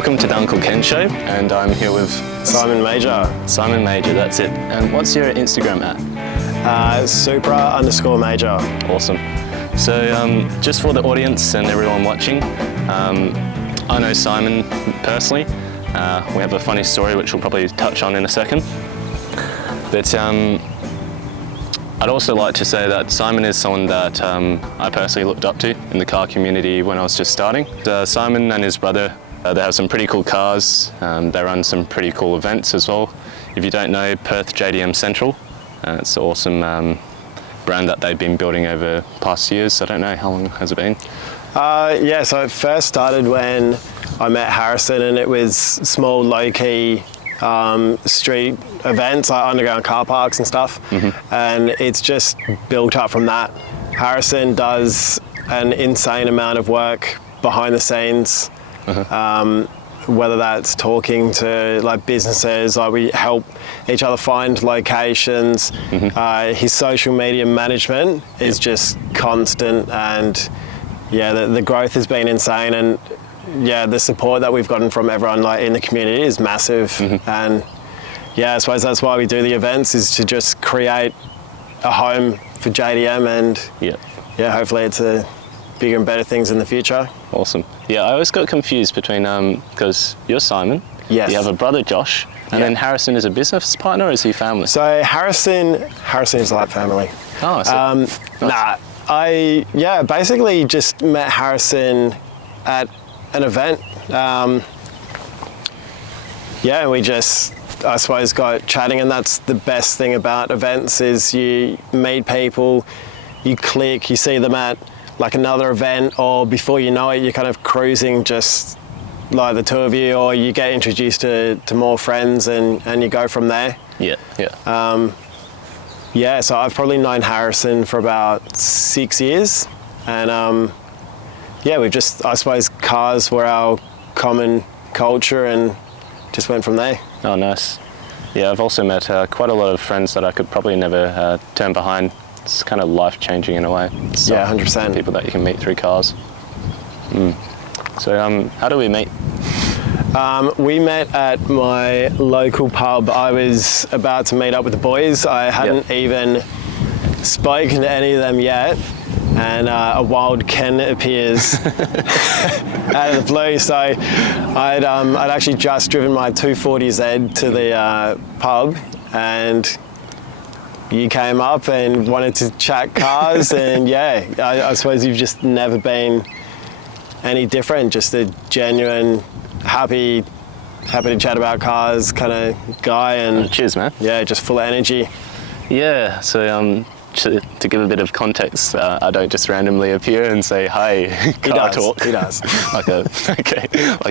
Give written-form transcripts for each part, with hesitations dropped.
welcome to the Uncle Ken Show, and I'm here with Simon Major. Simon Major, that's it. And what's your Instagram at? Supra_Major. Awesome. So just for the audience and everyone watching, I know Simon personally. We have a funny story which we'll probably touch on in a second. But I'd also like to say that Simon is someone that I personally looked up to in the car community when I was just starting. Simon and his brother, they have some pretty cool cars. They run some pretty cool events as well. If you don't know, Perth JDM Central, it's an awesome brand that they've been building over past years. I don't know, how long has it been? Yeah, so it first started when I met Harrison, and it was small, low-key street events, like underground car parks and stuff. And it's just built up from that. Harrison does an insane amount of work behind the scenes, whether that's talking to like businesses, like we help each other find locations. His social media management is just constant, and yeah, the growth has been insane, and yeah, the support that we've gotten from everyone like in the community is massive. And yeah, I suppose that's why we do the events, is to just create a home for JDM, and yeah, hopefully it's a bigger and better things in the future. Awesome. Yeah, I always got confused between, because you're Simon, yes, you have a brother Josh, and then Harrison is a business partner, or is he family? So Harrison is like family. Oh, so nice. Nah, I basically just met Harrison at an event. Yeah, we just, I suppose, got chatting, and that's the best thing about events, is you meet people, you click, you see them at like another event, or before you know it, you're kind of cruising just like the two of you, or you get introduced to more friends, and you go from there. Yeah, so I've probably known Harrison for about 6 years, and yeah, we've just, I suppose, cars were our common culture, and just went from there. Oh, nice. Yeah, I've also met quite a lot of friends that I could probably never turn behind. It's kind of life-changing in a way. So yeah, 100%. People that you can meet through cars. So how do we meet? We met at my local pub. I was about to meet up with the boys. I hadn't even spoken to any of them yet, and a wild Ken appears out of the blue. So I'd actually just driven my 240Z to the pub, and you came up and wanted to chat cars, and yeah, I suppose you've just never been any different. Just a genuine, happy to chat about cars kind of guy, and cheers, man. Yeah, just full of energy. Yeah, so to give a bit of context, I don't just randomly appear and say hi, car talk. He does. like a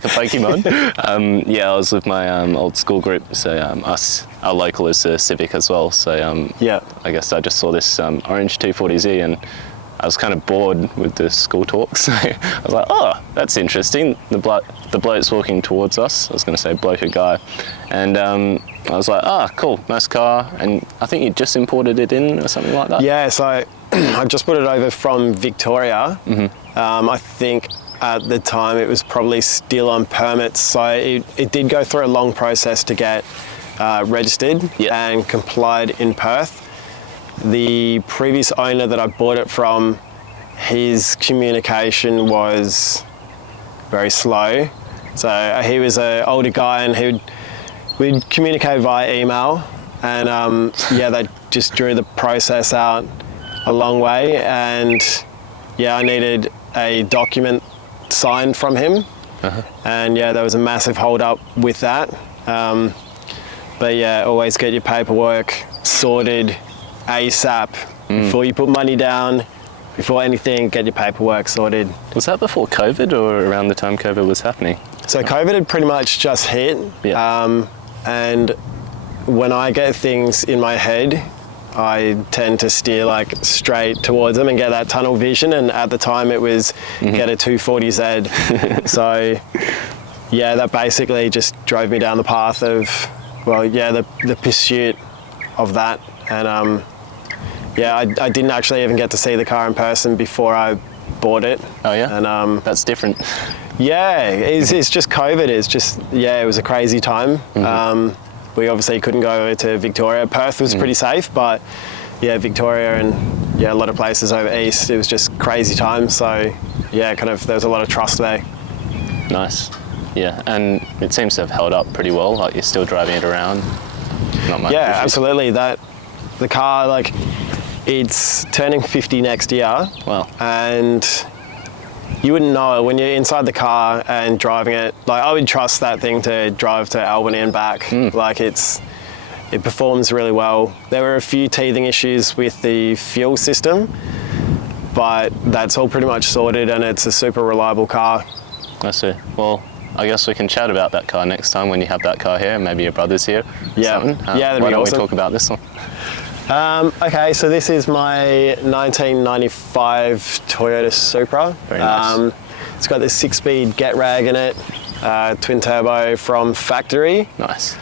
Pokemon. Yeah, I was with my old school group, so our local is a Civic as well. So yeah, I guess I just saw this orange 240Z, and I was kind of bored with the school talks. So I was like, oh, that's interesting. The bloke's walking towards us. I was going to say bloke, a guy. And I was like, ah, cool, nice car. And I think you just imported it in or something like that? Yeah, so I just put it over from Victoria. I think at the time it was probably still on permits. So it did go through a long process to get registered and complied in Perth. The previous owner that I bought it from, his communication was very slow. So he was an older guy, and we'd communicate via email, and yeah, they just drew the process out a long way, and yeah, I needed a document signed from him, and yeah, there was a massive hold up with that. But yeah, always get your paperwork sorted ASAP before you put money down, before anything. Get your paperwork sorted. Was that before COVID, or around the time COVID was happening? So COVID had pretty much just hit, and when I get things in my head, I tend to steer like straight towards them and get that tunnel vision, and at the time it was get a 240Z. So yeah, that basically just drove me down the path of, well, yeah, the pursuit of that. And yeah, I didn't actually even get to see the car in person before I bought it. Oh yeah? And that's different. Yeah, it's just COVID. It's just, yeah, it was a crazy time. We obviously couldn't go to Victoria. Perth was pretty safe, but yeah, Victoria and yeah, a lot of places over east, it was just crazy times. So yeah, kind of there was a lot of trust there. Nice. Yeah, and it seems to have held up pretty well. Like you're still driving it around. Not much Yeah, issues. absolutely. The car, like, it's turning 50 next year. Wow. And you wouldn't know it when you're inside the car and driving it. Like, I would trust that thing to drive to Albany and back. Like, it performs really well. There were a few teething issues with the fuel system, but that's all pretty much sorted, and it's a super reliable car. I see. Well, I guess we can chat about that car next time when you have that car here, and maybe your brother's here. Yeah. Something. Yeah, that'd why be don't awesome. we talk about this one? Okay, so this is my 1995 Toyota Supra. Very nice. It's got this 6-speed get rag in it, twin turbo from factory. Nice.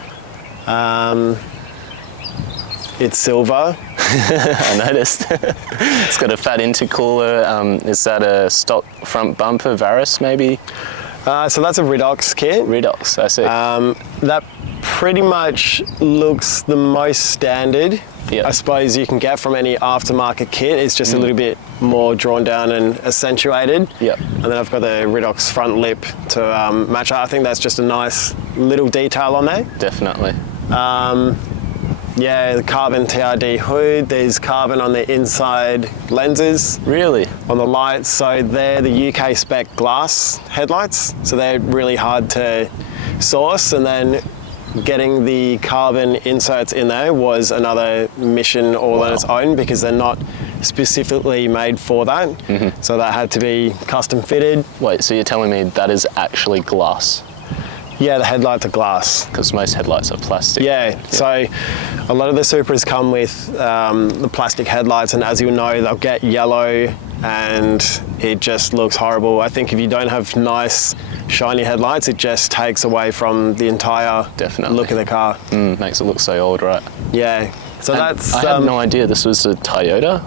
It's silver. I noticed. It's got a fat intercooler. Is that a stock front bumper, Varus maybe? So that's a Redox kit. Redox, I see. That pretty much looks the most standard, Yeah. I suppose, you can get from any aftermarket kit. It's just a little bit more drawn down and accentuated. Yeah. And then I've got the Redox front lip to match up. I think that's just a nice little detail on there. Definitely. Yeah, the carbon TRD hood. There's carbon on the inside lenses. Really? On the lights, so they're the UK spec glass headlights, so they're really hard to source, and then getting the carbon inserts in there was another mission all on its own, because they're not specifically made for that. So that had to be custom fitted. Wait, so you're telling me that is actually glass? Yeah, the headlights are glass. Because most headlights are plastic. Yeah, so a lot of the Supras come with the plastic headlights, and as you know, they'll get yellow and it just looks horrible. I think if you don't have nice shiny headlights, it just takes away from the entire Definitely. look of the car. Makes it look so old, right? Yeah, so And that's... I had no idea this was a Toyota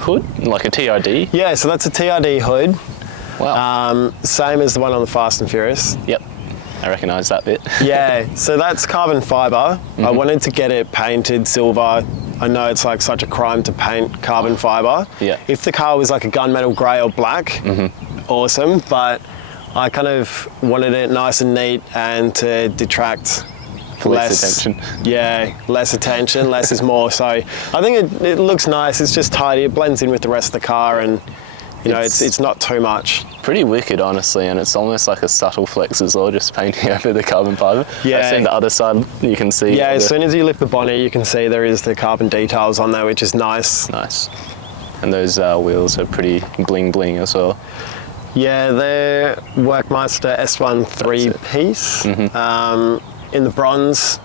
hood, like a TRD. Yeah, so that's a TRD hood, Wow. same as the one on the Fast and Furious. Yep. I recognise that bit. Yeah, so that's carbon fibre. I wanted to get it painted silver. I know it's like such a crime to paint carbon fibre. Yeah. If the car was like a gunmetal grey or black, awesome, but I kind of wanted it nice and neat and to detract Less attention. Yeah, less attention, less is more. So I think it looks nice, it's just tidy, it blends in with the rest of the car, and you know, it's not too much. Pretty wicked, honestly, and it's almost like a subtle flex as well, just painting over the carbon fibre. Yeah. I've seen the other side, you can see. Yeah, as soon as you lift the bonnet, you can see there is the carbon details on there, which is nice. Nice. And those wheels are pretty bling bling as well. Yeah, they're Workmeister S1 3-piece. In the bronze,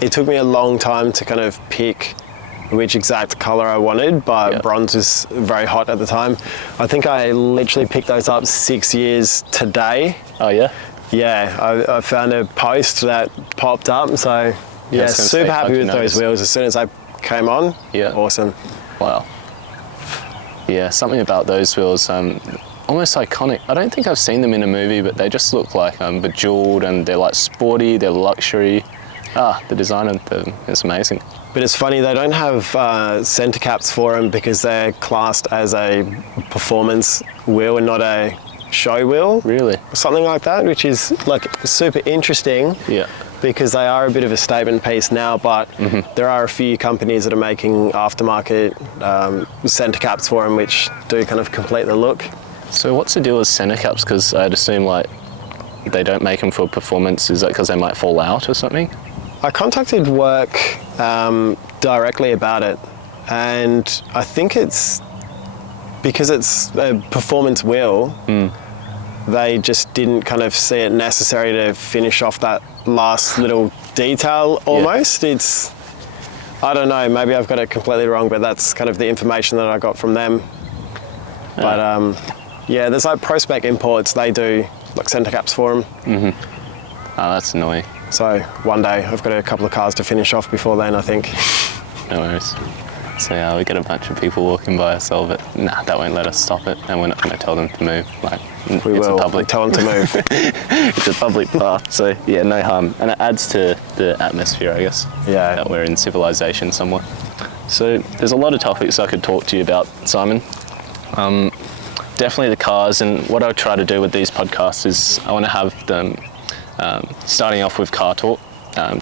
it took me a long time to kind of pick which exact colour I wanted, but Yeah. bronze was very hot at the time. I think I literally picked those up 6 years today. Oh yeah? Yeah, I found a post that popped up, so yeah, was gonna super say, happy how'd you with those notice? wheels. As soon as I came on, Yeah. awesome. Wow. Yeah, something about those wheels, almost iconic. I don't think I've seen them in a movie, but they just look like bejeweled, and they're like sporty, they're luxury. The design of them is amazing. But it's funny, they don't have centre caps for them because they're classed as a performance wheel and not a show wheel. Really? Something like that, which is like super interesting. Yeah. Because they are a bit of a statement piece now, but there are a few companies that are making aftermarket centre caps for them, which do kind of complete the look. So what's the deal with centre caps? Because I'd assume like they don't make them for performance. Is that because they might fall out or something? I contacted Work directly about it, and I think it's because it's a performance wheel, they just didn't kind of see it necessary to finish off that last little detail almost. It's, I don't know, maybe I've got it completely wrong, but that's kind of the information that I got from them. But yeah, there's like ProSpec Imports, they do like centre caps for them. Oh, that's annoying. So one day I've got a couple of cars to finish off before then, I think. No worries. So yeah, we get a bunch of people walking by us all, but nah, that won't let us stop it, and we're not going to tell them to move. Like, We it's will. a public. Tell them to move. It's a public path, so yeah, no harm, and it adds to the atmosphere, I guess. Yeah. That we're in civilization somewhat. So there's a lot of topics I could talk to you about, Simon. Definitely the cars, and what I try to do with these podcasts is I want to have them starting off with car talk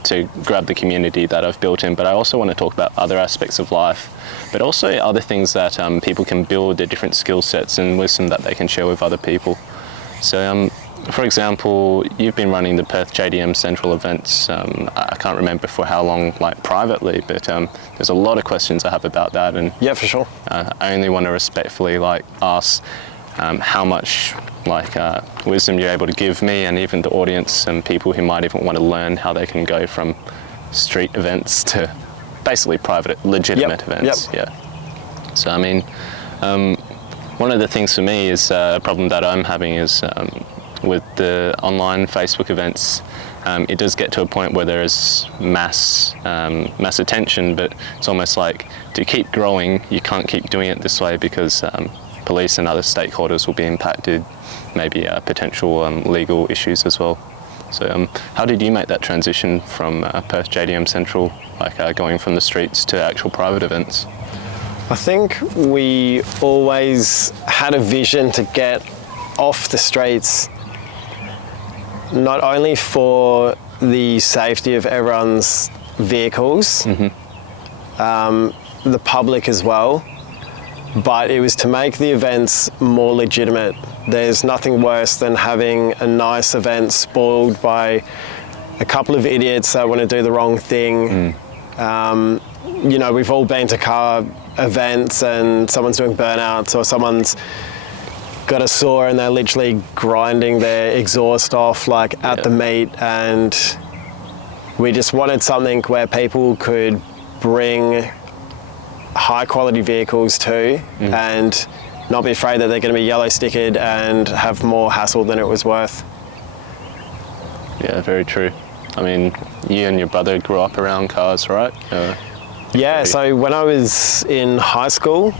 to grab the community that I've built in, but I also want to talk about other aspects of life, but also other things that people can build, their different skill sets and wisdom that they can share with other people. So for example, you've been running the Perth JDM Central events, I can't remember for how long, like privately, but there's a lot of questions I have about that, and Yeah, for sure. I only want to respectfully ask how much wisdom you're able to give me, and even the audience and people who might even want to learn how they can go from street events to basically private, legitimate events. Yep. Yeah. So I mean, one of the things for me is a problem that I'm having is with the online Facebook events. It does get to a point where there is mass attention, but it's almost like to keep growing, you can't keep doing it this way because police and other stakeholders will be impacted, maybe potential legal issues as well. So how did you make that transition from Perth JDM Central, going from the streets to actual private events? I think we always had a vision to get off the streets, not only for the safety of everyone's vehicles, the public as well, but it was to make the events more legitimate. There's nothing worse than having a nice event spoiled by a couple of idiots that want to do the wrong thing. We've all been to car events and someone's doing burnouts, or someone's got a saw and they're literally grinding their exhaust off at the meet, and we just wanted something where people could bring high quality vehicles too, and not be afraid that they're going to be yellow stickered and have more hassle than it was worth. Yeah, very true. I mean, you and your brother grew up around cars, right? Yeah, so when I was in high school,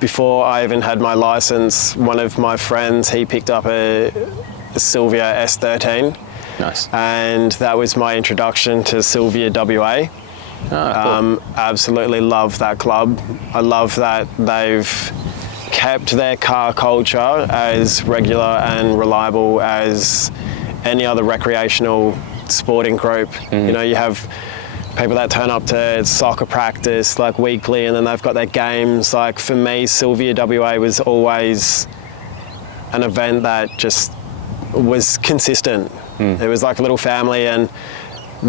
before I even had my license, one of my friends, he picked up a Silvia S13. Nice. And that was my introduction to Silvia WA. Cool. Absolutely love that club. I love that they've kept their car culture as regular and reliable as any other recreational sporting group. You have people that turn up to soccer practice weekly, and then they've got their games. For me, Silvia WA was always an event that just was consistent. It was like a little family, and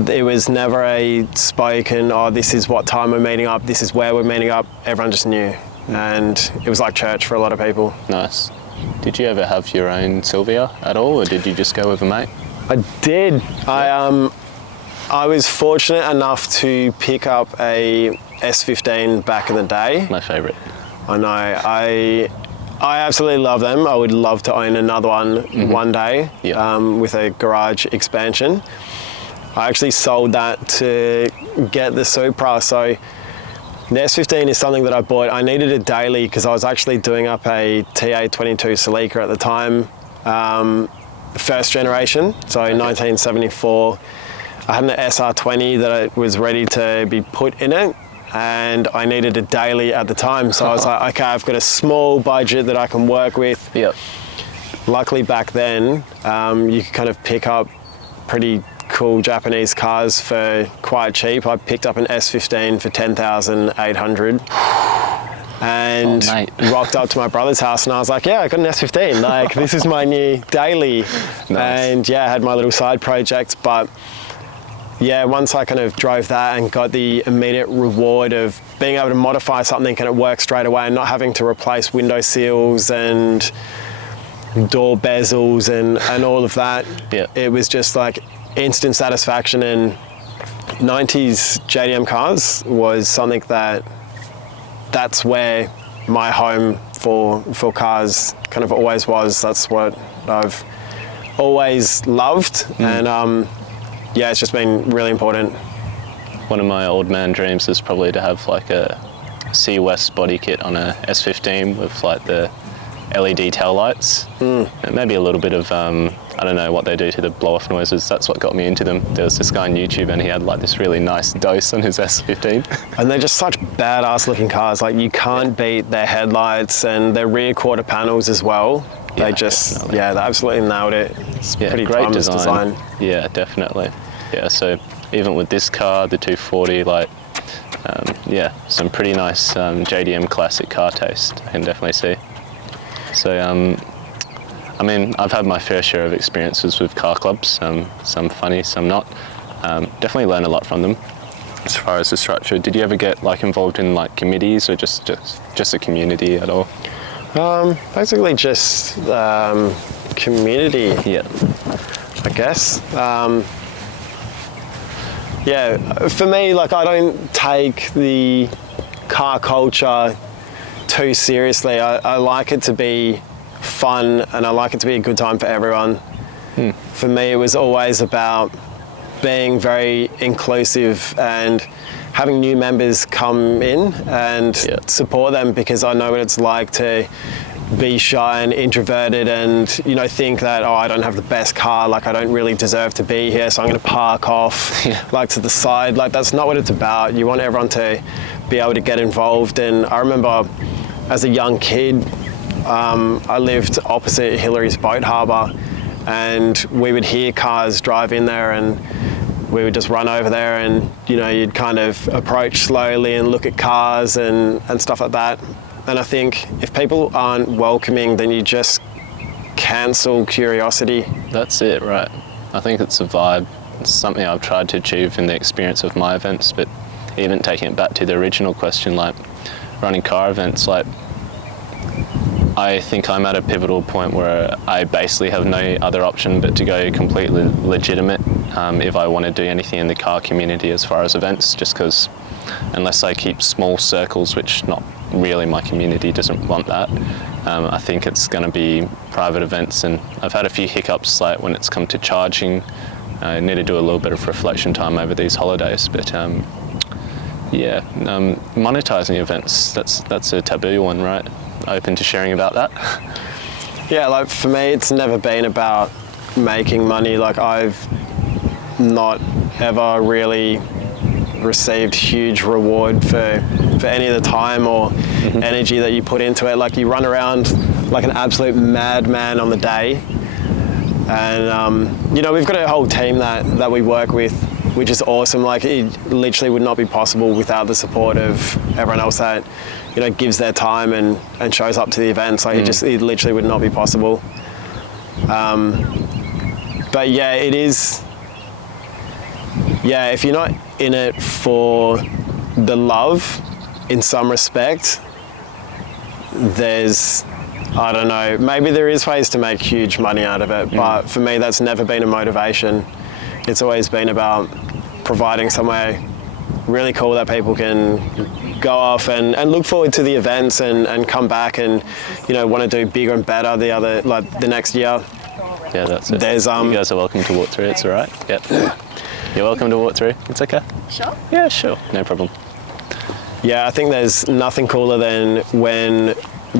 it was never a spoken, this is what time we're meeting up, this is where we're meeting up. Everyone just knew, and it was like church for a lot of people. Nice. Did you ever have your own Silvia at all, or did you just go with a mate? I did. I was fortunate enough to pick up a S15 back in the day. My favourite. I know. I absolutely love them. I would love to own another one day with a garage expansion. I actually sold that to get the Supra. So the S15 is something that I bought. I needed a daily because I was actually doing up a TA22 Celica at the time, first generation, so 1974. I had an SR20 that was ready to be put in it, and I needed a daily at the time. So I was like, okay, I've got a small budget that I can work with. Yep. Luckily back then, you could kind of pick up pretty cool Japanese cars for quite cheap. I picked up an S15 for 10,800 and rocked up to my brother's house, and I was like, yeah, I got an S15. This is my new daily. Nice. And yeah, I had my little side projects, but yeah, once I kind of drove that and got the immediate reward of being able to modify something and it works straight away, and not having to replace window seals and door bezels and all of that, it was just instant satisfaction. And 90s JDM cars was something that's where my home for cars kind of always was. That's what I've always loved, and yeah, it's just been really important. One of my old man dreams is probably to have a C West body kit on a S15 with the LED tail lights. And maybe a little bit of, I don't know what they do to the blow-off noises. That's what got me into them. There was this guy on YouTube and he had like this really nice dose on his S15. And they're just such badass looking cars. Like you can't beat their headlights and their rear quarter panels as well. They just, definitely. they absolutely nailed it. It's pretty great timeless design. Yeah, definitely. Yeah, so even with this car, the 240, like, some pretty nice JDM classic car taste, I can definitely see. So, I mean, I've had my fair share of experiences with car clubs, some funny, some not. Definitely learn a lot from them. As far as the structure, did you ever get like involved in like committees or just a community at all? Basically just community, Yeah. I guess. For me, like I don't take the car culture too seriously. I like it to be fun and I like it to be a good time for everyone. For me, it was always about being very inclusive and having new members come in and support them, because I know what it's like to be shy and introverted and, think that, I don't have the best car, like I don't really deserve to be here, so I'm going to park off like to the side. Like that's not what it's about. You want everyone to be able to get involved. And I remember as a young kid, I lived opposite Hillary's boat harbour and we would hear cars drive in there and we would just run over there and, you'd kind of approach slowly and look at cars and stuff like that. And I think if people aren't welcoming, then you just cancel curiosity. That's it, right. I think it's a vibe. It's something I've tried to achieve in the experience of my events, but even taking it back to the original question, like running car events, like I think I'm at a pivotal point where I basically have no other option but to go completely legitimate if I want to do anything in the car community as far as events, just because unless I keep small circles, which not really my community doesn't want that, I think it's going to be private events. And I've had a few hiccups like when it's come to charging. I need to do a little bit of reflection time over these holidays, but monetizing events, that's a taboo one, right? Open to sharing about that? Yeah, like for me, it's never been about making money. Like I've not ever really received huge reward for any of the time or energy that you put into it. Like you run around like an absolute madman on the day. And, we've got a whole team that we work with, which is awesome. Like it literally would not be possible without the support of everyone else that, gives their time and shows up to the events. Like it literally would not be possible. But yeah, it is. Yeah, if you're not in it for the love, in some respect, there's, I don't know, maybe there is ways to make huge money out of it, but for me, that's never been a motivation. It's always been about providing somewhere really cool that people can go off and look forward to the events and come back and, want to do bigger and better the next year. Yeah, that's it. There's, you guys are welcome to walk through, it's all right. Yep. You're welcome to walk through, it's okay. Sure? Yeah, sure, no problem. Yeah, I think there's nothing cooler than when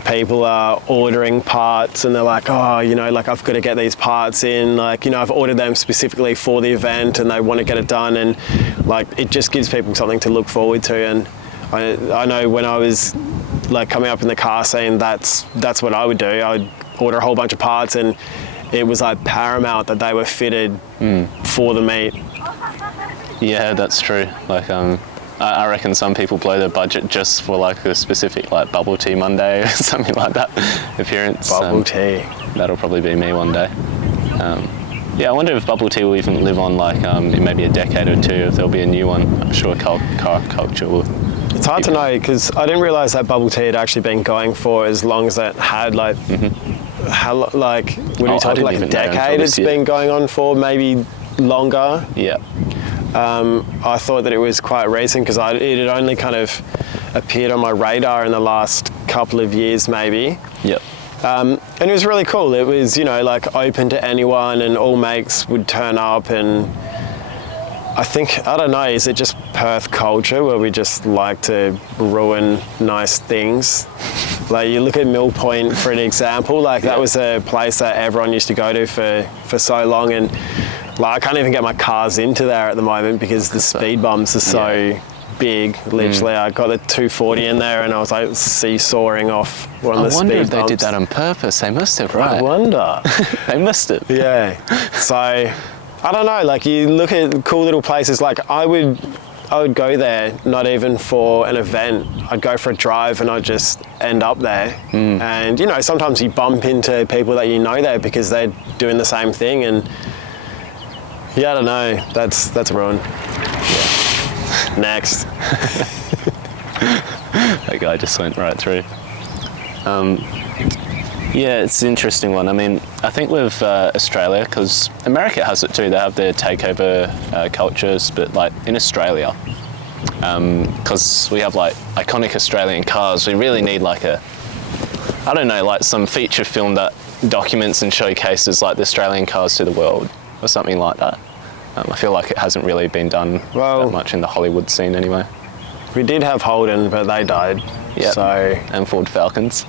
people are ordering parts and they're like, like I've got to get these parts in, like, I've ordered them specifically for the event and they want to get it done, and like it just gives people something to look forward to. And I know when I was like coming up in the car scene, that's what I would do. I would order a whole bunch of parts and it was like paramount that they were fitted for the meet. Yeah, that's true. Like, I reckon some people blow their budget just for like a specific like bubble tea Monday or something like that appearance. Bubble tea. That'll probably be me one day. I wonder if bubble tea will even live on like in maybe a decade or two, if there'll be a new one. I'm sure car culture will. It's hard to know because I didn't realise that bubble tea had actually been going for as long as it had. Like, how like when we talk like a decade, it's been going on for, maybe longer. Yeah. I thought that it was quite recent because it had only kind of appeared on my radar in the last couple of years, maybe. Yep. And it was really cool. It was, like open to anyone and all mates would turn up. And I think, I don't know, is it just Perth culture where we just like to ruin nice things? Like you look at Mill Point for an example, like that was a place that everyone used to go to for so long, and like I can't even get my cars into there at the moment because the speed bumps are so big. Literally, I got the 240 in there and I was like seesawing off one of the speed bumps. I wonder if they did that on purpose. They must have, right? I wonder. They must have. Yeah. So I don't know, like you look at cool little places, like I would go there not even for an event. I'd go for a drive and I'd just end up there. And you know, sometimes you bump into people that you know there because they're doing the same thing, and yeah, I don't know, that's ruined. Yeah. Next. That guy just went right through. Yeah, it's an interesting one. I mean, I think with Australia, because America has it too, they have their takeover cultures, but like in Australia, because we have like iconic Australian cars, we really need like I don't know, like some feature film that documents and showcases like the Australian cars to the world, or something like that. I feel like it hasn't really been done that much in the Hollywood scene anyway. We did have Holden, but they died. Yeah. So and Ford Falcons.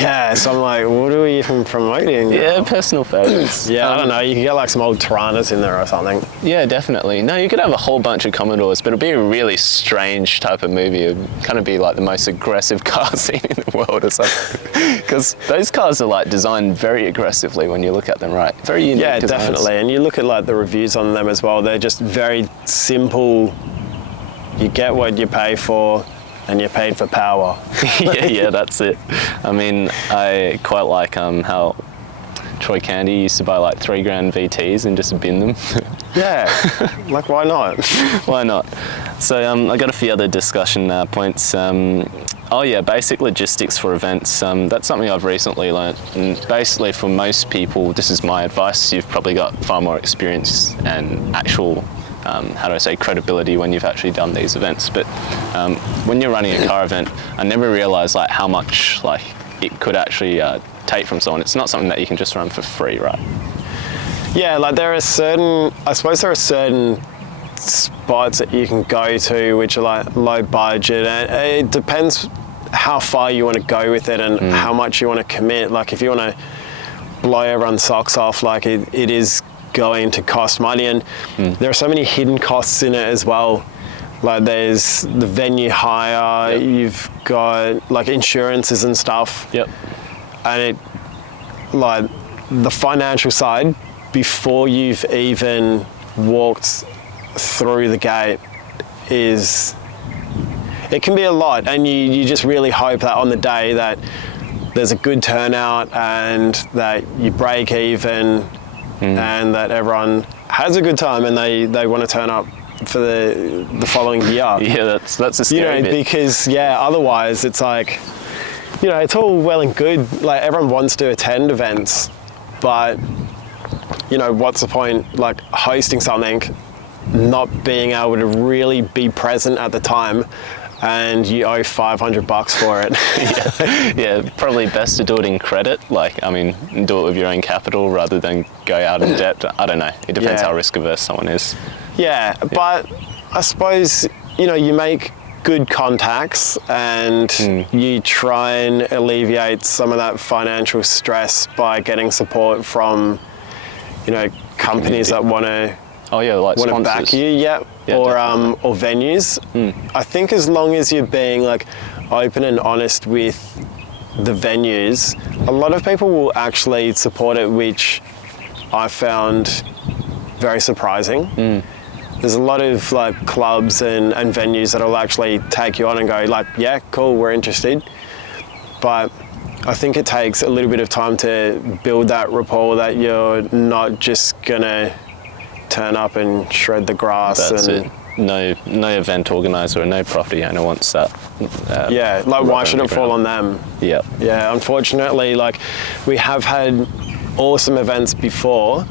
yeah, so I'm like, what are we even promoting? Yeah, personal Falcons. Yeah, I don't know. You could get like some old Tiranas in there or something. Yeah, definitely. No, you could have a whole bunch of Commodores, but it'd be a really strange type of movie. It'd kind of be like the most aggressive car scene in the world or something. Because those cars are like designed very aggressively when you look at them, right? Very unique. Yeah, designs. definitely. And you look at like the reviews on them as well. They're just very simple. You get what you pay for, and you're paid for power. yeah, that's it. I mean, I quite like how Troy Candy used to buy like $3,000 VTs and just bin them. Yeah, like why not? Why not? So I got a few other discussion points. Oh yeah, basic logistics for events. That's something I've recently learnt. And basically for most people, this is my advice, you've probably got far more experience and actual how do I say, credibility when you've actually done these events. But when you're running a car event, I never realised like how much like it could actually take from someone. It's not something that you can just run for free, right? Yeah, like there are certain spots that you can go to which are like low budget, and it depends how far you want to go with it and how much you want to commit. Like if you want to blow everyone's socks off, like it is going to cost money, and there are so many hidden costs in it as well. Like there's the venue hire, you've got like insurances and stuff. Yep. And it, like the financial side, before you've even walked through the gate, it can be a lot, and you just really hope that on the day that there's a good turnout and that you break even and that everyone has a good time and they want to turn up for the following year. Yeah, that's a scary bit. Because otherwise it's like, it's all well and good, like everyone wants to attend events, but what's the point like hosting something, not being able to really be present at the time, and you owe $500 for it. Yeah, probably best to do it in credit. Like, I mean, do it with your own capital rather than go out in debt. I don't know. It depends how risk averse someone is. Yeah, but I suppose, you make good contacts and you try and alleviate some of that financial stress by getting support from, companies that want to back you, or venues. I think as long as you're being like open and honest with the venues, a lot of people will actually support it, which I found very surprising. There's a lot of like clubs and venues that'll actually take you on and go like, yeah, cool, we're interested. But I think it takes a little bit of time to build that rapport that you're not just gonna turn up and shred the grass. That's it. No event organizer or no property owner wants that. Why should it fall on them? Yeah, unfortunately, like we have had awesome events before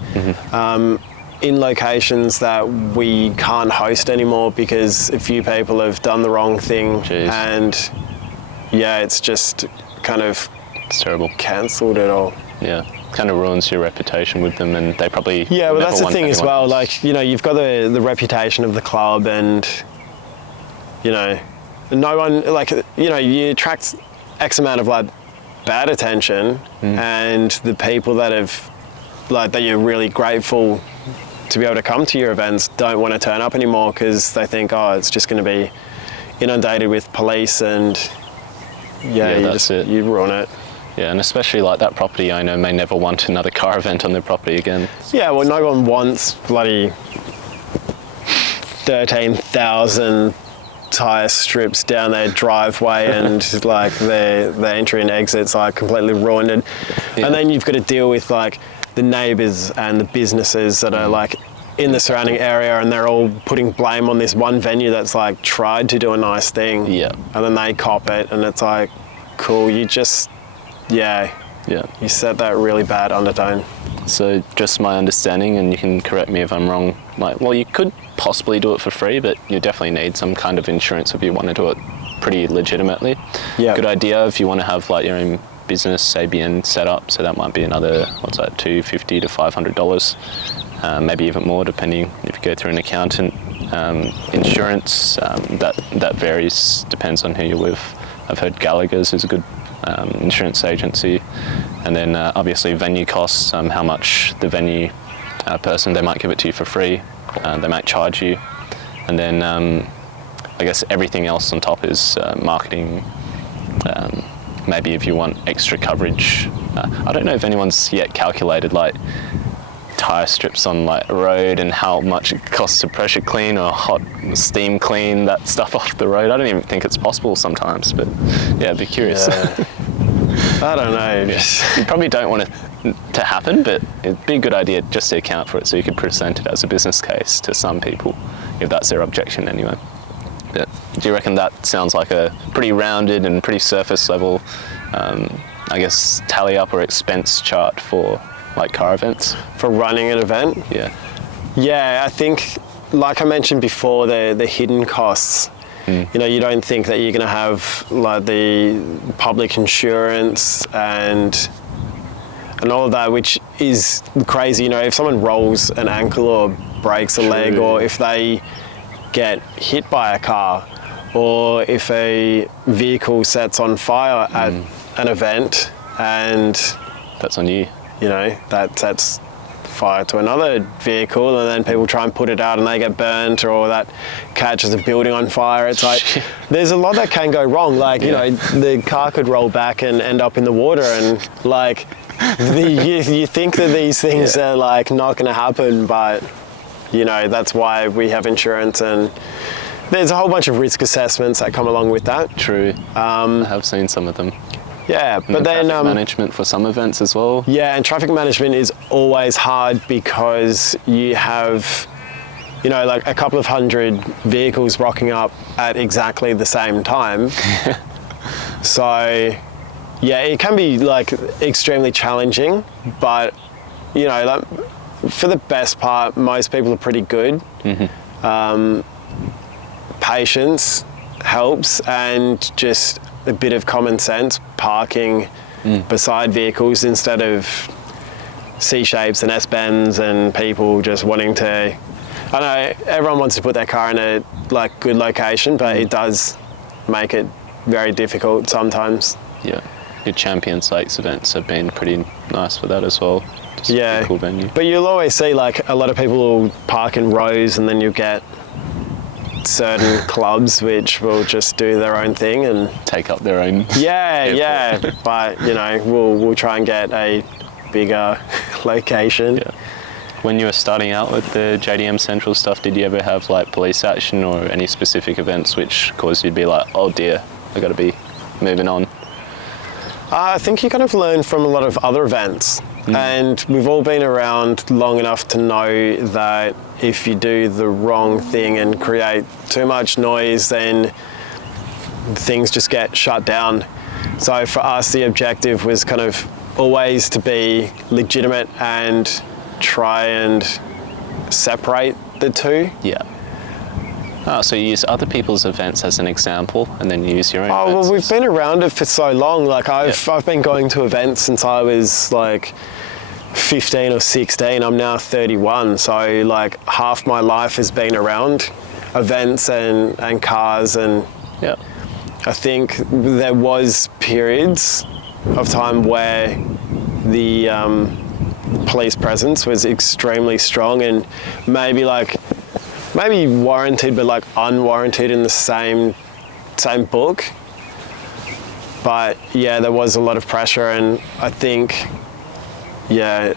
in locations that we can't host anymore because a few people have done the wrong thing. Jeez. And it's just kind of, it's terrible, cancelled it all. Yeah, kind of ruins your reputation with them, and they probably but that's the thing as well. Like you've got the reputation of the club, and no one, like you attract X amount of like bad attention, and the people that have like that you're really grateful to be able to come to your events don't want to turn up anymore because they think, oh, it's just going to be inundated with police, and you ruin it. Yeah, and especially like that property owner may never want another car event on their property again. Yeah, well, no one wants bloody 13,000 tyre strips down their driveway and like their entry and exits are completely ruined. Yeah. And then you've got to deal with like the neighbours and the businesses that are like in the surrounding area, and they're all putting blame on this one venue that's like tried to do a nice thing. Yeah. And then they cop it, and it's like, cool, you just, you set that really bad undertone. So just my understanding, and you can correct me if I'm wrong, like, well, you could possibly do it for free, but you definitely need some kind of insurance if you want to do it pretty legitimately. Yeah. Good idea if you want to have like your own business ABN set up, so that might be another, what's that, $250 to $500, maybe even more depending if you go through an accountant. Insurance, that varies, depends on who you're with. I've heard Gallagher's is a good insurance agency. And then obviously venue costs, how much the venue person, they might give it to you for free, they might charge you. And then I guess everything else on top is marketing. Maybe if you want extra coverage. I don't know if anyone's yet calculated like tyre strips on like a road and how much it costs to pressure clean or hot steam clean that stuff off the road. I don't even think it's possible sometimes, but yeah, I'd be curious. Yeah. I don't know. Yeah. You probably don't want it to happen, but it'd be a good idea just to account for it so you could present it as a business case to some people, if that's their objection anyway. But do you reckon that sounds like a pretty rounded and pretty surface level, I guess, tally up or expense chart for like car events? For running an event? Yeah. Yeah, I think, like I mentioned before, the hidden costs. You know, you don't think that you're going to have like the public insurance and all of that, which is crazy. You know, if someone rolls an ankle or breaks a leg, or if they get hit by a car, or if a vehicle sets on fire at an event, and that's on you. You know, that sets fire to another vehicle, and then people try and put it out and they get burnt, or that catches a building on fire. It's like, there's a lot that can go wrong. Like, you know, the car could roll back and end up in the water, and like, you think that these things are like not going to happen, but you know, that's why we have insurance, and there's a whole bunch of risk assessments that come along with that. True. I have seen some of them. Yeah, but then traffic management for some events as well. Yeah, and traffic management is always hard because you have, you know, like a couple of hundred vehicles rocking up at exactly the same time. So, yeah, it can be like extremely challenging, but you know, like, for the best part, most people are pretty good. Patience helps, and just a bit of common sense, parking beside vehicles instead of C-shapes and S-bends, and people just wanting to, I know everyone wants to put their car in a like good location, but it does make it very difficult sometimes. Yeah, your Champions Lakes events have been pretty nice for that as well. Just a cool venue. But you'll always see like a lot of people will park in rows, and then you get certain clubs which will just do their own thing and take up their own. Yeah. But you know, we'll try and get a bigger location. Yeah. When you were starting out with the JDM Central stuff, did you ever have like police action or any specific events which caused you to be like, oh dear, I got to be moving on? I think you kind of learn from a lot of other events, and we've all been around long enough to know that if you do the wrong thing and create too much noise, then things just get shut down. So for us, the objective was kind of always to be legitimate and try and separate the two. Yeah. Oh, so you use other people's events as an example, and then you use your own events? Well, we've been around it for so long. Like I've been going to events since I was like 15 or 16. I'm now 31, so like half my life has been around events and cars, and I think there was periods of time where the police presence was extremely strong, and maybe warranted, but like unwarranted in the same book. But yeah, there was a lot of pressure, and I think, yeah,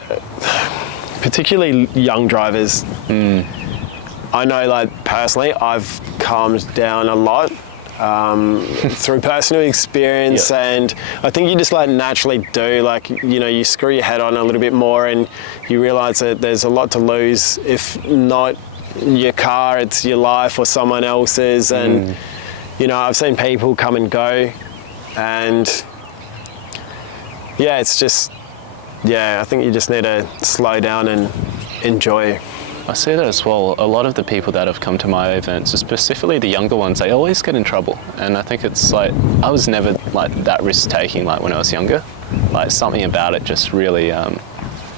particularly young drivers. I know, like, personally, I've calmed down a lot through personal experience, and I think you just like naturally do, like, you know, you screw your head on a little bit more, and you realize that there's a lot to lose. If not your car, it's your life or someone else's. And you know, I've seen people come and go, and yeah, it's just, yeah, I think you just need to slow down and enjoy. I see that as well. A lot of the people that have come to my events, specifically the younger ones, they always get in trouble. And I think it's like, I was never like that risk-taking like when I was younger. Like, something about it just really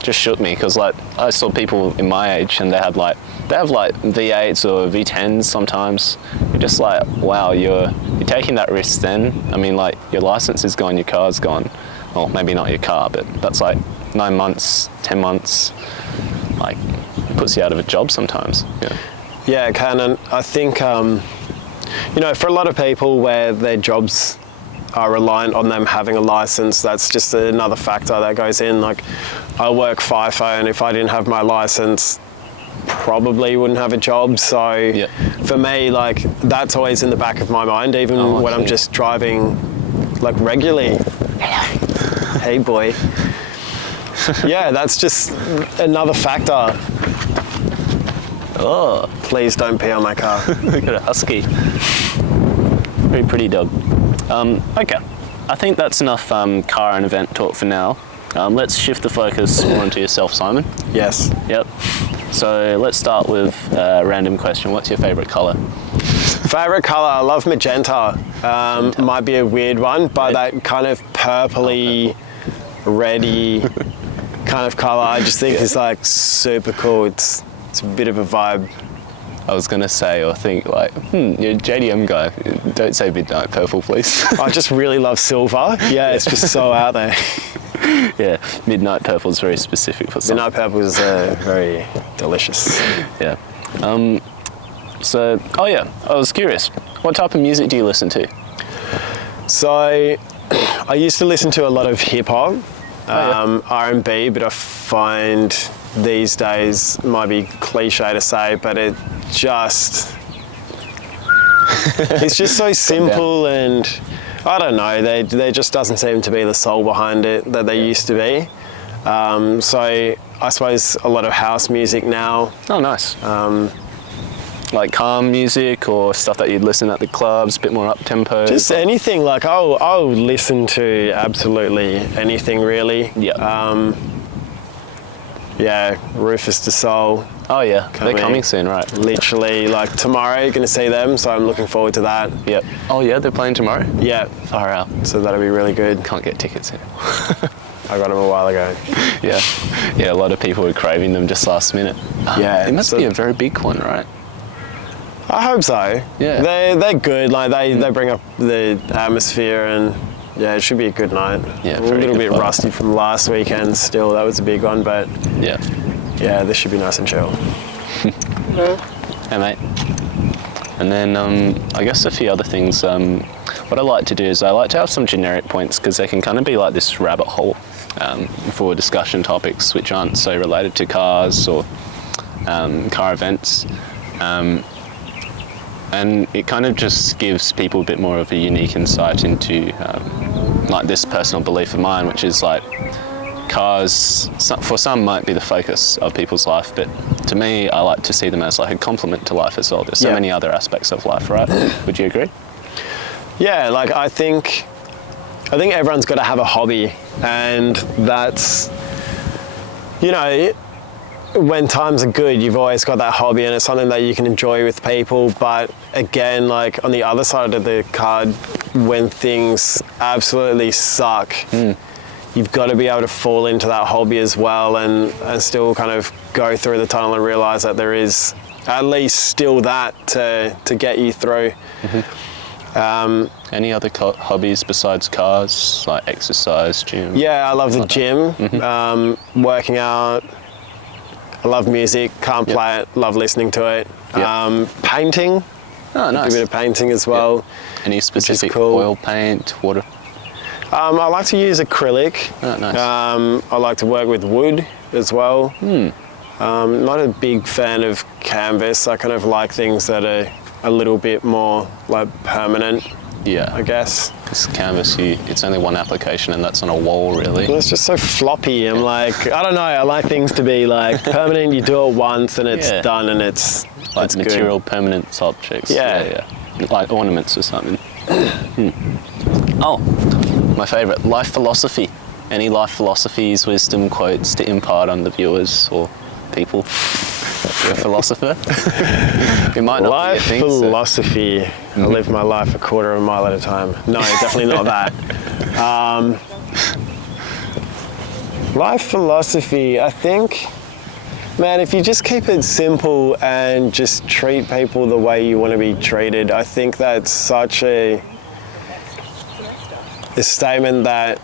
just shook me, because like I saw people in my age and they have like V8s or V10s sometimes. You're just like, wow, you're taking that risk then. I mean, like, your license is gone, your car's gone. Well, maybe not your car, but that's like 9 months, 10 months. Like, puts you out of a job sometimes. Yeah, it can. And I think, you know, for a lot of people where their jobs are reliant on them having a license, that's just another factor that goes in. Like, I work FIFO, and if I didn't have my license, probably wouldn't have a job. So for me, like, that's always in the back of my mind, even when I'm just driving like regularly. Hey boy. Yeah, that's just another factor. Oh, please don't pee on my car. Look at a husky. Very pretty dog. Okay, I think that's enough car and event talk for now. Let's shift the focus more onto yourself, Simon. Yes. Yep. So let's start with a random question. What's your favourite colour? Favourite colour? I love magenta. Might be a weird one, but that kind of purpley, reddy kind of colour, I just think is like super cool. It's a bit of a vibe. I was going to say, or think like, you're a JDM guy. Don't say midnight purple, please. I just really love silver. Yeah, it's just so out there. Yeah, midnight purple is very specific for some. Midnight purple is very delicious. Yeah. So, I was curious. What type of music do you listen to? So, I used to listen to a lot of hip hop, R&B, but I find these days, might be cliche to say, but it's just so simple, and I don't know, there just doesn't seem to be the soul behind it that there used to be. So I suppose a lot of house music now. Oh, nice. Like calm music or stuff that you'd listen at the clubs, a bit more up-tempo? Just anything. Like, I'll listen to absolutely anything, really. Yeah. Yeah, Rufus Du Sol. Oh yeah, they're coming soon, right? Literally, like tomorrow, you're gonna see them, so I'm looking forward to that. Yep. Oh yeah, they're playing tomorrow? Yeah. Far out. So that'll be really good. Can't get tickets here. I got them a while ago. Yeah. Yeah, a lot of people were craving them just last minute. Yeah. It must be a very big one, right? I hope so. Yeah. They're good, like they bring up the atmosphere, and yeah, it should be a good night. Yeah, a little bit rusty from last weekend still, that was a big one, but yeah, this should be nice and chill. Hey mate. And then I guess a few other things. What I like to do is I like to have some generic points, because they can kind of be like this rabbit hole for discussion topics which aren't so related to cars or car events. And it kind of just gives people a bit more of a unique insight into like this personal belief of mine, which is like cars for some might be the focus of people's life, but to me I like to see them as like a complement to life as well. There's so many other aspects of life, right? Would you agree? Yeah, like I think everyone's got to have a hobby, and that's, you know, when times are good, you've always got that hobby, and it's something that you can enjoy with people. But again, like on the other side of the card, when things absolutely suck, you've got to be able to fall into that hobby as well, and still kind of go through the tunnel and realize that there is at least still that to get you through. Any other hobbies besides cars, like exercise, gym? Yeah, I love the gym, working out. I love music, can't play it, love listening to it. Yep. Painting, Oh, nice. a bit of painting as well. Any specific cool. oil paint, water? I like to use acrylic. Oh, nice. I like to work with wood as well. Not a big fan of canvas. I kind of like things that are a little bit more like permanent, Yeah. I guess. This canvas, it's only one application and that's on a wall, really. Well, it's just so floppy. I'm like, I don't know. I like things to be like permanent. You do it once and it's done and it's Like it's material good. permanent objects. Yeah. Like ornaments or something. Oh, my favourite, life philosophy. Any life philosophies, wisdom, quotes to impart on the viewers or people? You're a philosopher? It might not Life be a thing. philosophy. I live my life a quarter of a mile at a time. No, definitely not that. Life philosophy, I think, man, if you just keep it simple and just treat people the way you want to be treated, I think that's such a statement that,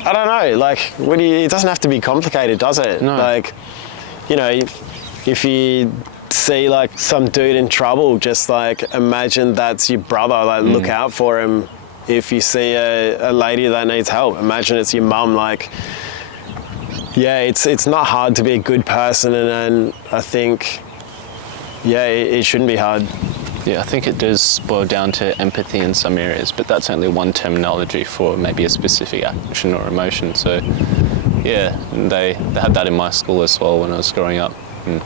I don't know, like, it doesn't have to be complicated, does it? No. Like, you know, if you see like some dude in trouble, just like imagine that's your brother, like look out for him. If you see a lady that needs help, imagine it's your mum. Like, yeah, it's not hard to be a good person, and I think, yeah, it shouldn't be hard. Yeah, I think it does boil down to empathy in some areas, but that's only one terminology for maybe a specific action or emotion. So, yeah, they had that in my school as well when I was growing up. And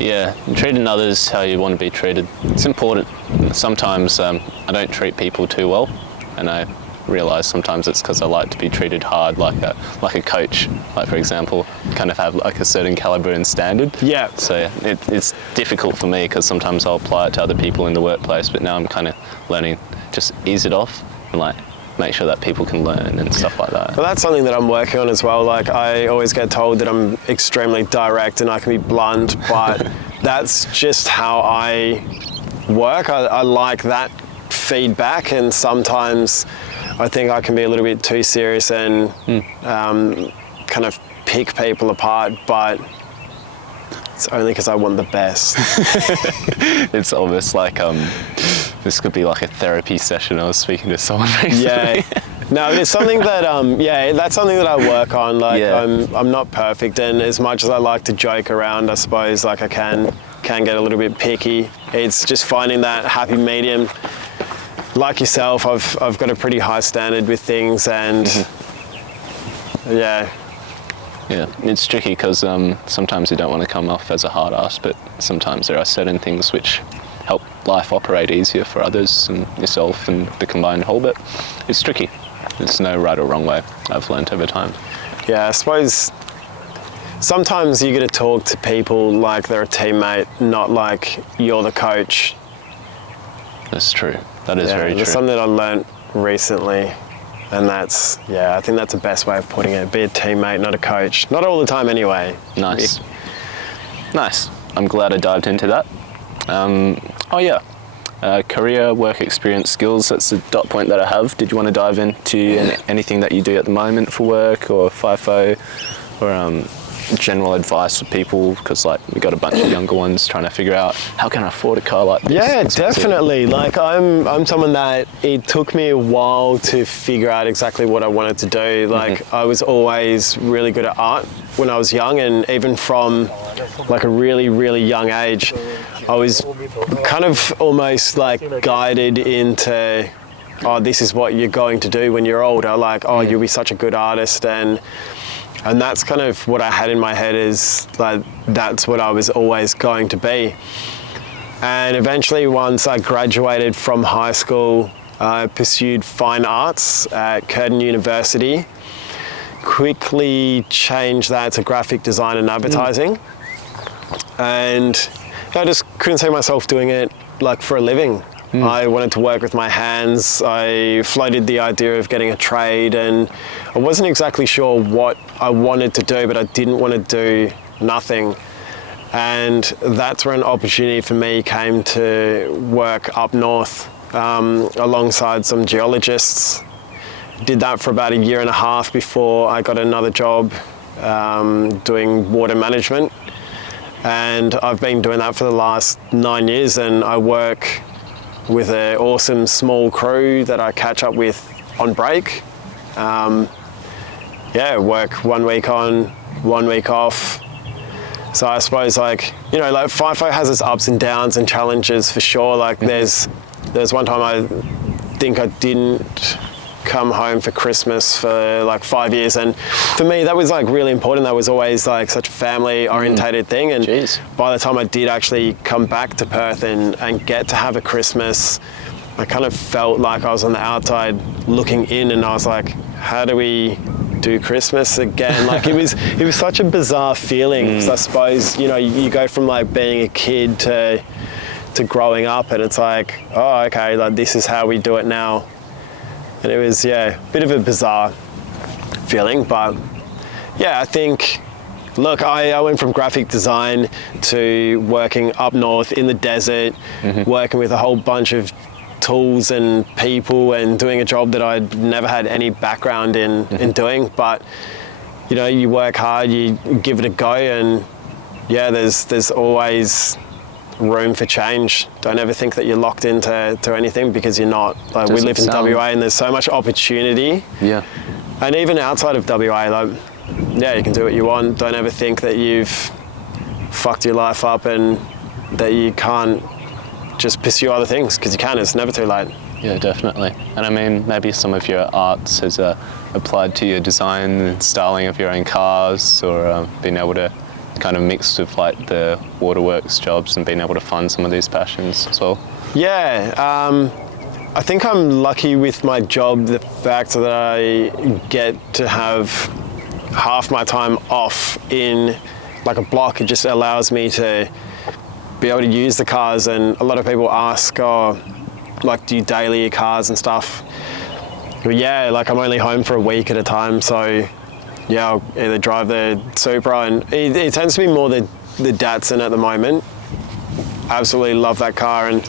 yeah, treating others how you want to be treated. It's important. Sometimes I don't treat people too well, and I realise sometimes it's because I like to be treated hard, like a coach. Like, for example, kind of have like a certain calibre and standard. Yeah. So it's difficult for me because sometimes I'll apply it to other people in the workplace, but now I'm kind of learning just ease it off and like make sure that people can learn and stuff like that. Well, that's something that I'm working on as well. Like, I always get told that I'm extremely direct and I can be blunt, but that's just how I work. I like that feedback, and sometimes I think I can be a little bit too serious and kind of pick people apart, but it's only because I want the best. It's almost like this could be like a therapy session. I was speaking to someone recently. Yeah. No, it's something that that's something that I work on. Like, Yeah. I'm not perfect, and as much as I like to joke around, I suppose, like, I can get a little bit picky. It's just finding that happy medium. Like yourself, I've got a pretty high standard with things, and yeah. Yeah, it's tricky because sometimes you don't want to come off as a hard ass, but sometimes there are certain things which help life operate easier for others and yourself and the combined whole, but it's tricky. There's no right or wrong way, I've learned over time. Yeah, I suppose sometimes you get to talk to people like they're a teammate, not like you're the coach. That's true. That is very true. That's something that I learnt recently, and that's, I think that's the best way of putting it. Be a teammate, not a coach. Not all the time anyway. Nice. Nice. I'm glad I dived into that. Career, work experience, skills, that's the dot point that I have. Did you want to dive into anything that you do at the moment for work, or FIFO, or general advice for people? Because like we got a bunch of younger ones trying to figure out how can I afford a car like this. Yeah, definitely. Like, I'm someone that it took me a while to figure out exactly what I wanted to do. Like, I was always really good at art when I was young, and even from like a really, really young age, I was kind of almost like guided into, oh, this is what you're going to do when you're older. Like, oh, you'll be such a good artist, and that's kind of what I had in my head, is like, that's what I was always going to be. And eventually, once I graduated from high school, I pursued fine arts at Curtin University, quickly changed that to graphic design and advertising. And I just couldn't see myself doing it like for a living. I wanted to work with my hands. I floated the idea of getting a trade, and I wasn't exactly sure what I wanted to do, but I didn't want to do nothing. And that's where an opportunity for me came to work up north alongside some geologists. Did that for about a year and a half before I got another job doing water management. And I've been doing that for the last 9 years, and I work with an awesome small crew that I catch up with on break. Work 1 week on, 1 week off. So I suppose FIFO has its ups and downs and challenges for sure. Like there's one time I think I didn't come home for Christmas for like 5 years, and for me that was like really important. That was always like such a family orientated thing, and by the time I did actually come back to Perth and get to have a Christmas, I kind of felt like I was on the outside looking in, and I was like, how do we do Christmas again? Like it was such a bizarre feeling, because I suppose you go from like being a kid to growing up, and it's like, oh okay, like this is how we do it now. And it was, a bit of a bizarre feeling, but I think, look, I went from graphic design to working up north in the desert, working with a whole bunch of tools and people, and doing a job that I'd never had any background in doing. But, you work hard, you give it a go, and there's always room for change. Don't ever think that you're locked into anything, because you're not. Like, we live in WA, and there's so much opportunity. Yeah. And even outside of WA, you can do what you want. Don't ever think that you've fucked your life up and that you can't just pursue other things, because you can. It's never too late. Yeah, definitely. And I mean, maybe some of your arts has applied to your design and styling of your own cars, or being able to kind of mixed with like the waterworks jobs and being able to fund some of these passions as well. I think I'm lucky with my job, the fact that I get to have half my time off in like a block. It just allows me to be able to use the cars, and a lot of people ask, do you daily your cars and stuff? But I'm only home for a week at a time, so I'll either drive the Supra, and it tends to be more the Datsun at the moment. Absolutely love that car, and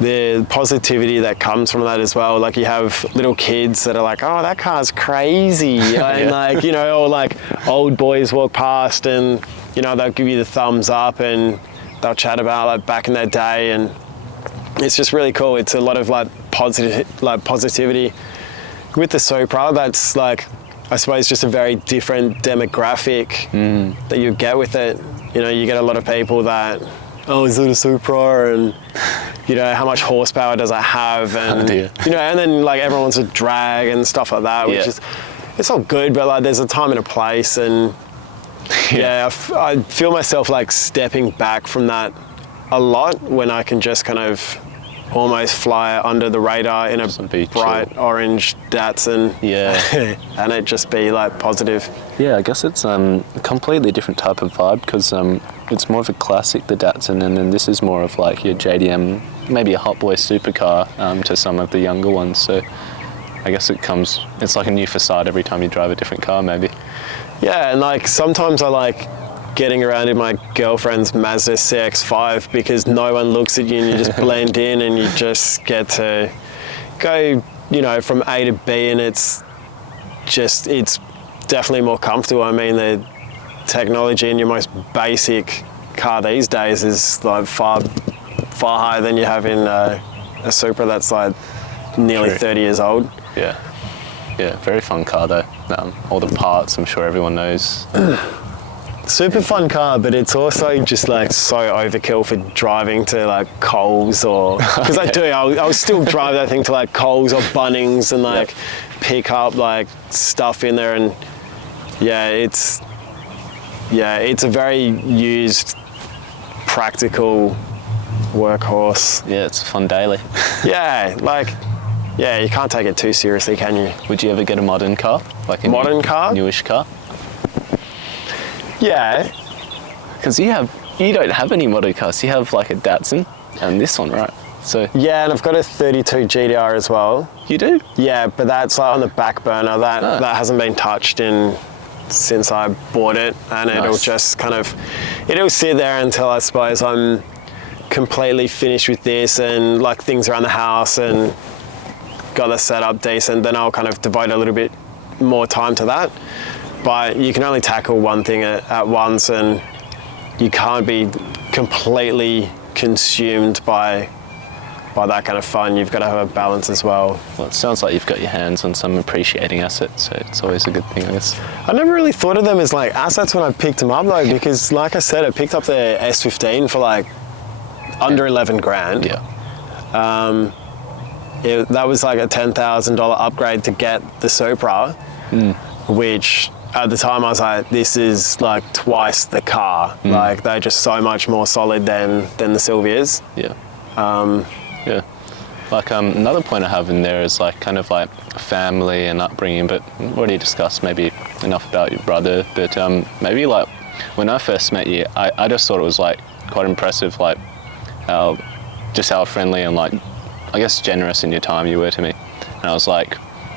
the positivity that comes from that as well. Like, you have little kids that are like, oh, that car's crazy. And or like old boys walk past, and they'll give you the thumbs up, and they'll chat about like back in their day, and it's just really cool. It's a lot of positivity. With the Supra, that's like, I suppose, just a very different demographic that you get with it. You get a lot of people that, oh, is it a Supra? And, how much horsepower does it have? And, and then like everyone wants to drag and stuff like that, which is, it's all good, but like there's a time and a place. And I feel myself like stepping back from that a lot when I can just kind of almost fly under the radar in a bright orange Datsun, and it just be like positive. Yeah, I guess it's a completely different type of vibe, because it's more of a classic, the Datsun, and then this is more of like your JDM, maybe a Hot Boy supercar to some of the younger ones. So I guess it's like a new facade every time you drive a different car, maybe. Yeah, and like sometimes I like getting around in my girlfriend's Mazda CX-5, because no one looks at you and you just blend in, and you just get to go, from A to B, and it's definitely more comfortable. I mean, the technology in your most basic car these days is like far higher than you have in a Supra that's like nearly 30 years old. Yeah, very fun car though. All the parts, I'm sure everyone knows. Super fun car, but it's also just like so overkill for driving to like Coles, or because I'll still drive that thing to like Coles or Bunnings and like pick up like stuff in there, and it's a very used, practical workhorse. Yeah, it's a fun daily. You can't take it too seriously, can you? Would you ever get a modern car, like a newish car? Yeah, because you don't have any modern cars. You have like a Datsun and this one, right? So and I've got a 32 GTR as well. You do? Yeah, but that's like on the back burner. That hasn't been touched in since I bought it, and it'll Nice. just it'll sit there until I suppose I'm completely finished with this and like things around the house and got the setup decent. Then I'll kind of devote a little bit more time to that. But you can only tackle one thing at once, and you can't be completely consumed by that kind of fun. You've got to have a balance as well. Well, it sounds like you've got your hands on some appreciating assets, so it's always a good thing, I guess. I never really thought of them as like assets when I picked them up though, because like I said, I picked up the S15 for like under 11 grand. Yeah. That was like a $10,000 upgrade to get the Supra, which at the time I was like, this is like twice the car. Like they're just so much more solid than the Silvias. Yeah. Yeah. Like another point I have in there is like kind of like family and upbringing, but we've already discussed maybe enough about your brother, but maybe like when I first met you, I just thought it was like quite impressive, like how friendly and like I guess generous in your time you were to me. And I was like,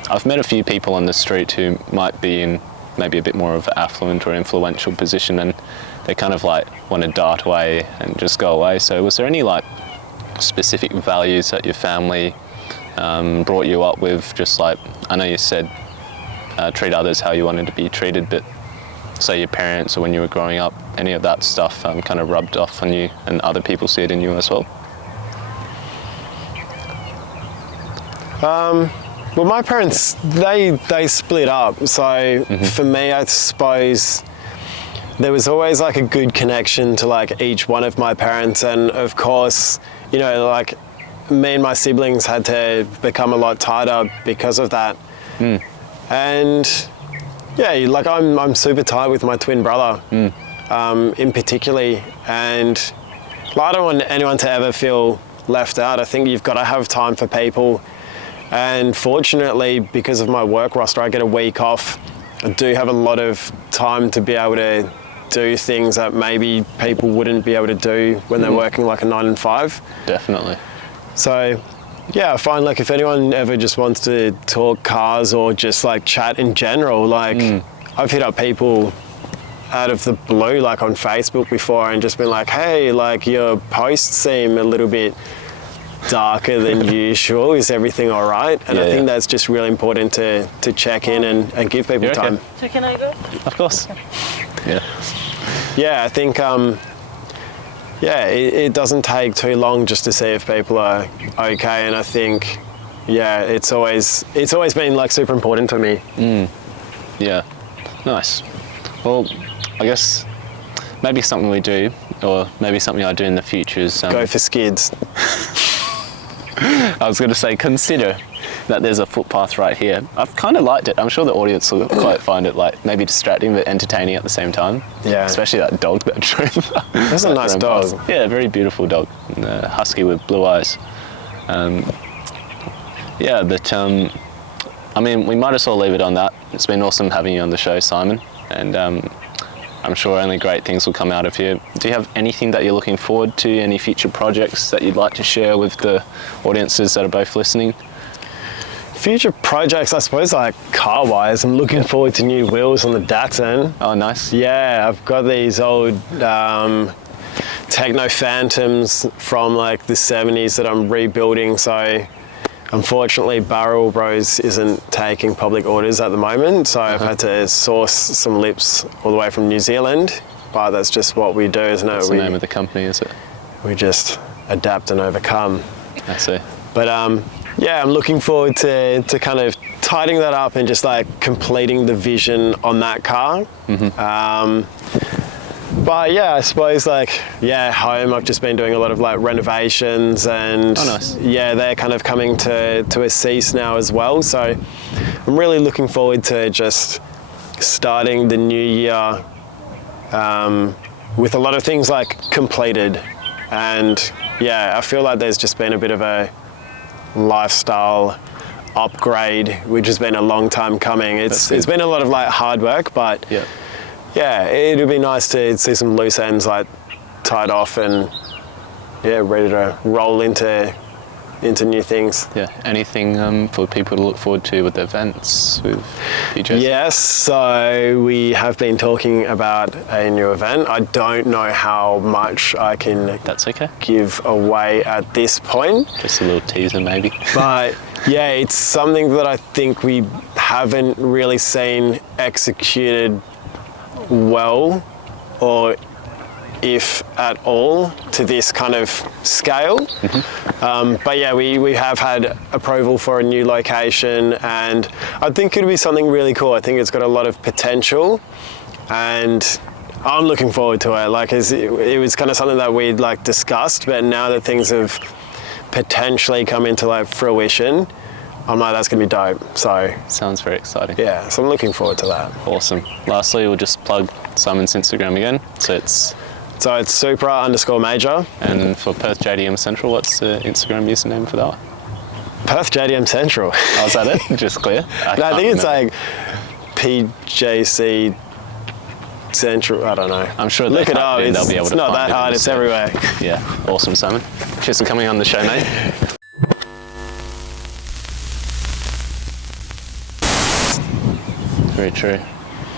I've met a few people on the street who might be in maybe a bit more of an affluent or influential position, and they kind of like want to dart away and just go away. So was there any like specific values that your family brought you up with? Just like, I know you said treat others how you wanted to be treated, but say your parents or when you were growing up, any of that stuff kind of rubbed off on you and other people see it in you as well? Well, my parents, they split up. So for me, I suppose there was always like a good connection to like each one of my parents. And of course, you know, like me and my siblings had to become a lot tighter because of that. And yeah, like I'm super tight with my twin brother, in particularly. And I don't want anyone to ever feel left out. I think you've got to have time for people. And fortunately, because of my work roster, I get a week off. I do have a lot of time to be able to do things that maybe people wouldn't be able to do when they're working like a 9 to 5. Definitely. So yeah, I find like if anyone ever just wants to talk cars or just like chat in general, like I've hit up people out of the blue, like on Facebook before, and just been like, hey, like your posts seem a little bit darker than usual. Is everything all right? And I think that's just really important to check in and give people time. So can I go? Of course. Yeah. Yeah, I think it doesn't take too long just to see if people are okay, and I think it's always been like super important to me. Yeah. Nice. Well, I guess maybe something we do, or maybe something I do in the future is Go for skids. I was going to say, consider that there's a footpath right here. I've kind of liked it. I'm sure the audience will quite find it like maybe distracting but entertaining at the same time. Yeah. Especially that dog that drove. That's a nice dog. Yeah, very beautiful dog. Husky with blue eyes. Yeah, but I mean, we might as well leave it on that. It's been awesome having you on the show, Simon. And I'm sure only great things will come out of here. Do you have anything that you're looking forward to? Any future projects that you'd like to share with the audiences that are both listening? Future projects, I suppose, like car-wise, I'm looking forward to new wheels on the Datsun. Oh, nice. Yeah, I've got these old Techno Phantoms from like the 70s that I'm rebuilding. So unfortunately, Barrel Bros isn't taking public orders at the moment. So I've had to source some lips all the way from New Zealand. But that's just what we do, isn't it? What's the name of the company, is it? We just adapt and overcome. I see. But yeah, I'm looking forward to kind of tidying that up and just like completing the vision on that car. But yeah, I suppose like, home, I've just been doing a lot of like renovations and yeah, they're kind of coming to a cease now as well. So I'm really looking forward to just starting the new year with a lot of things like completed. And yeah, I feel like there's just been a bit of a lifestyle upgrade, which has been a long time coming. It's been a lot of like hard work, but yeah, it'd be nice to see some loose ends like tied off and ready to roll into into new things. Yeah. Anything for people to look forward to with the events with PJs? Yes, so we have been talking about a new event. I don't know how much I can That's okay. give away at this point, Just a little teaser, maybe. but yeah, it's something that I think we haven't really seen executed well, or if at all, to this kind of scale. But yeah, we have had approval for a new location, and I think it'll be something really cool. I think it's got a lot of potential, and I'm looking forward to it. Like, it was kind of something that we'd like discussed, but now that things have potentially come into like fruition, I'm like, that's gonna be dope. So Sounds very exciting. yeah, so I'm looking forward to that. Awesome. Lastly, we'll just plug Simon's Instagram again. So it's Supra_major. and for Perth JDM Central, what's the Instagram username for that one? Perth JDM Central. Oh, is that it? Just clear? No, I can't think it's remember. like PJC Central. I don't know. I'm sure Look they it up. they'll be able It's to not find that it in hard. the It's search. everywhere. Yeah. Awesome, Simon. Cheers for coming on the show, mate. Very true.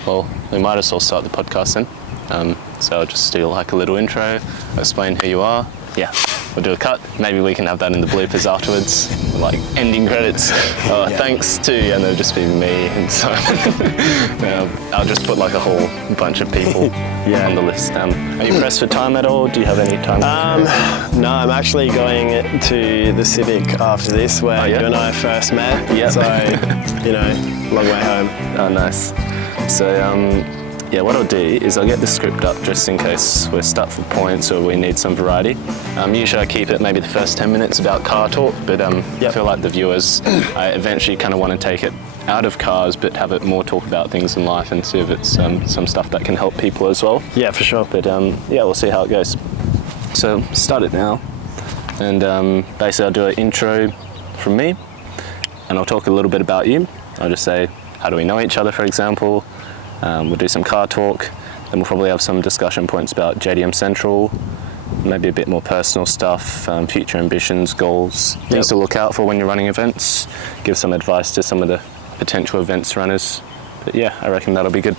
Well, we might as well start the podcast then. So I'll just do like a little intro, explain who you are. Yeah, we'll do a cut. Maybe we can have that in the bloopers afterwards, like ending credits. Thanks to, and it'll just be me and Simon. I'll just put like a whole bunch of people on the list. Are you pressed for time at all? Do you have any time? No, I'm actually going to the Civic after this, where yeah? you and I first met. Yep. So, long way home. Oh, nice. So, yeah, what I'll do is I'll get the script up just in case we're stuck for points or we need some variety. Usually I keep it maybe the first 10 minutes about car talk, but I feel like the viewers, I eventually kind of want to take it out of cars, but have it more talk about things in life and see if it's some stuff that can help people as well. Yeah, for sure. But yeah, we'll see how it goes. So start it now, and basically I'll do an intro from me, and I'll talk a little bit about you. I'll just say, how do we know each other, for example. We'll do some car talk, then we'll probably have some discussion points about JDM Central, maybe a bit more personal stuff, future ambitions, goals, things to look out for when you're running events, give some advice to some of the potential events runners. But yeah, I reckon that'll be good.